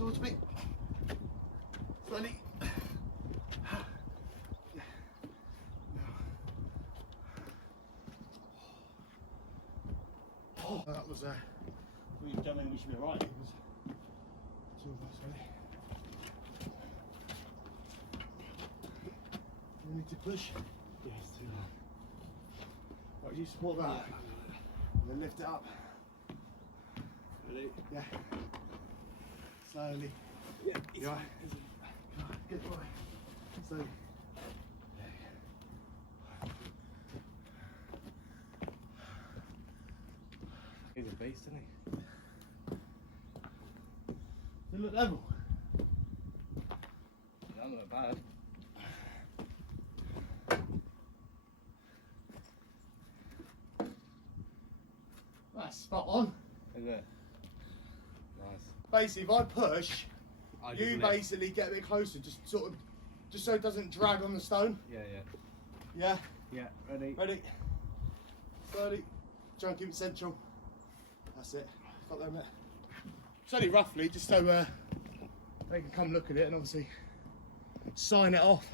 towards me. Slowly. Oh, that was we should be alright. It was two of us, really. You need to push? Yes, too long. Right, you support that. And then lift it up. Ready? Yeah. Slowly. Yeah, You alright? Good boy. Slowly. He's a beast, isn't he? Does it look level? That doesn't look bad. That's spot on. Is it? Nice. Basically, if I push, you basically get a bit closer, just so it doesn't drag on the stone. Yeah, yeah. Yeah? Yeah, ready? Ready? Slowly. Try and keep it central. That's it. Got there a minute. It's only roughly, just so they can come look at it and obviously sign it off.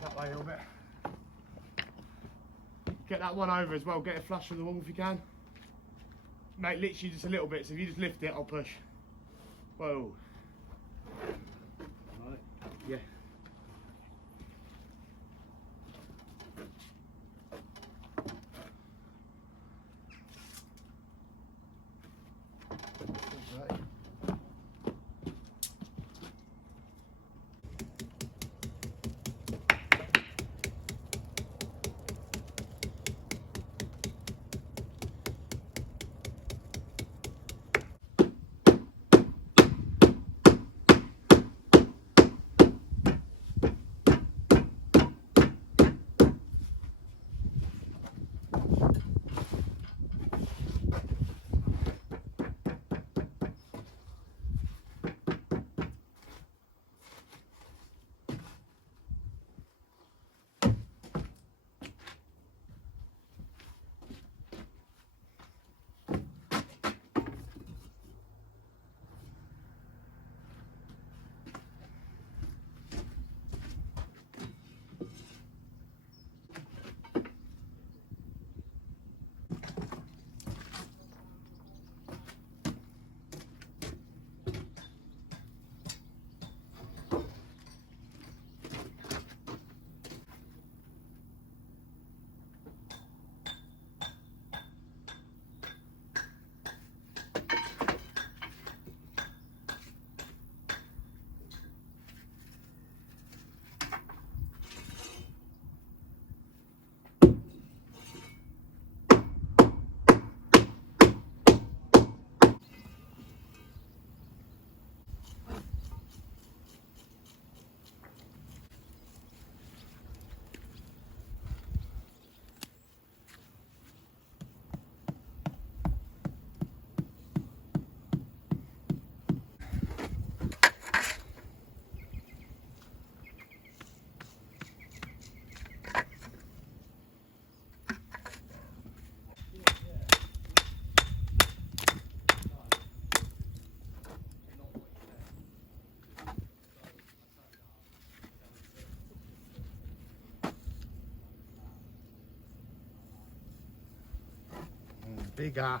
That way a little bit. Get that one over as well, get it flush from the wall if you can. Mate, literally just a little bit, so if you just lift it, I'll push. Whoa. Right. Yeah. Bigger.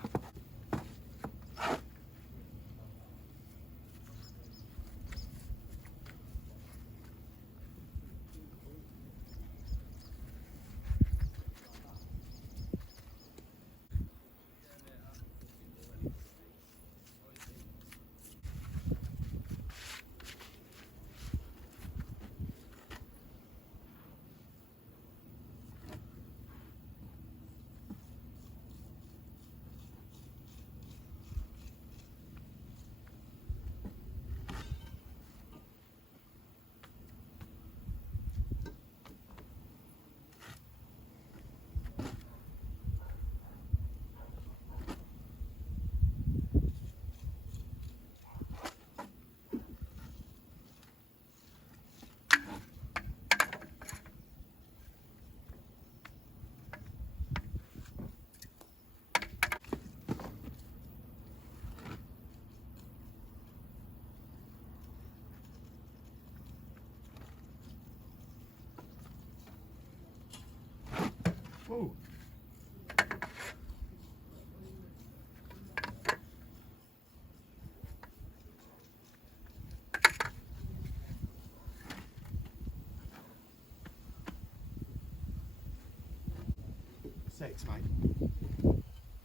Six, mate.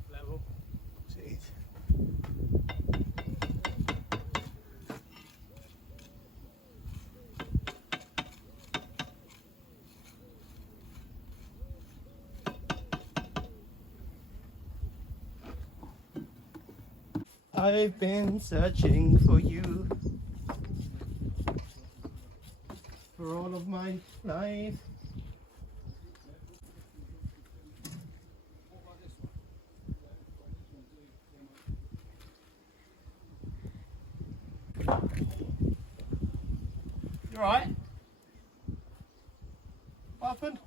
Level. Of course it is. I've been searching for you for all of my life. You alright? What happened?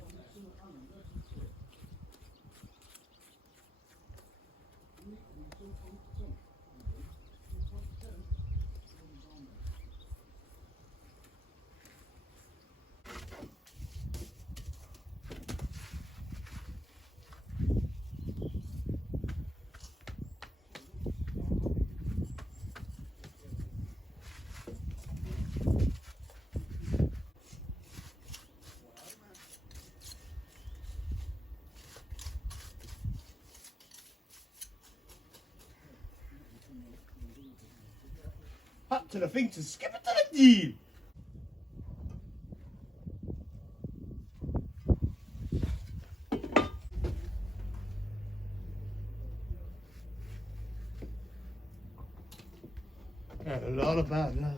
Up to the thing to skip it to the deal. And a lot of bad love.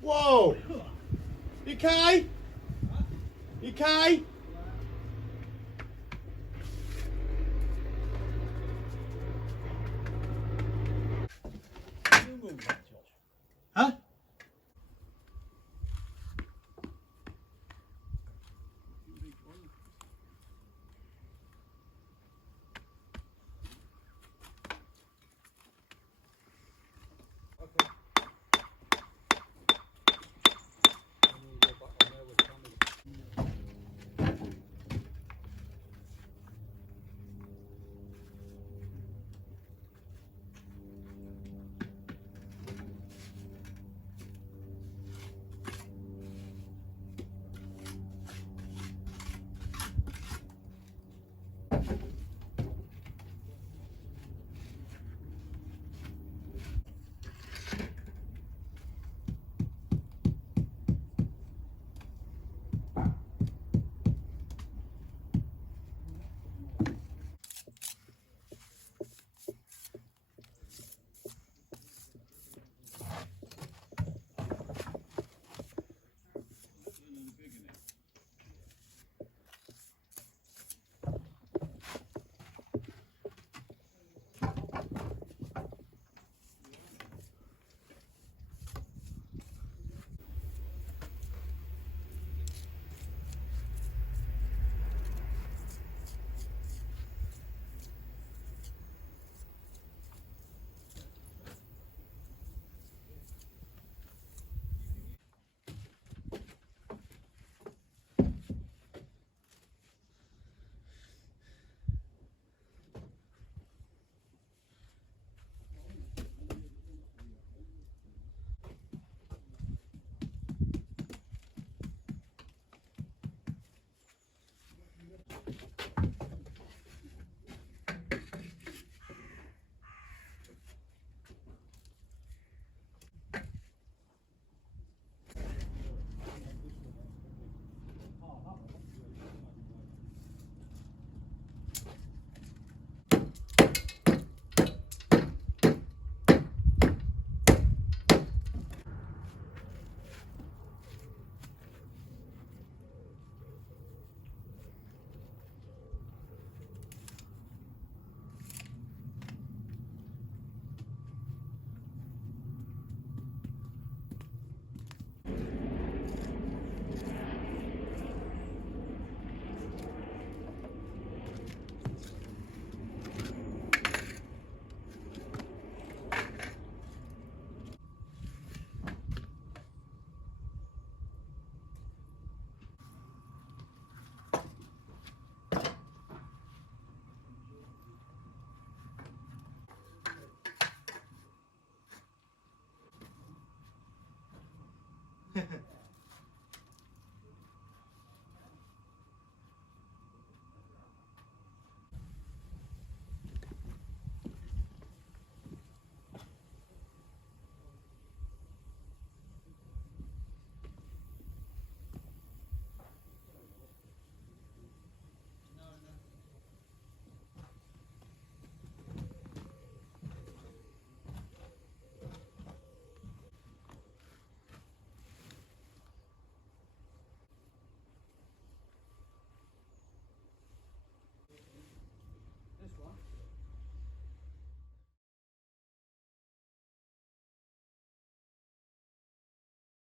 Whoa! You okay? You okay? Huh?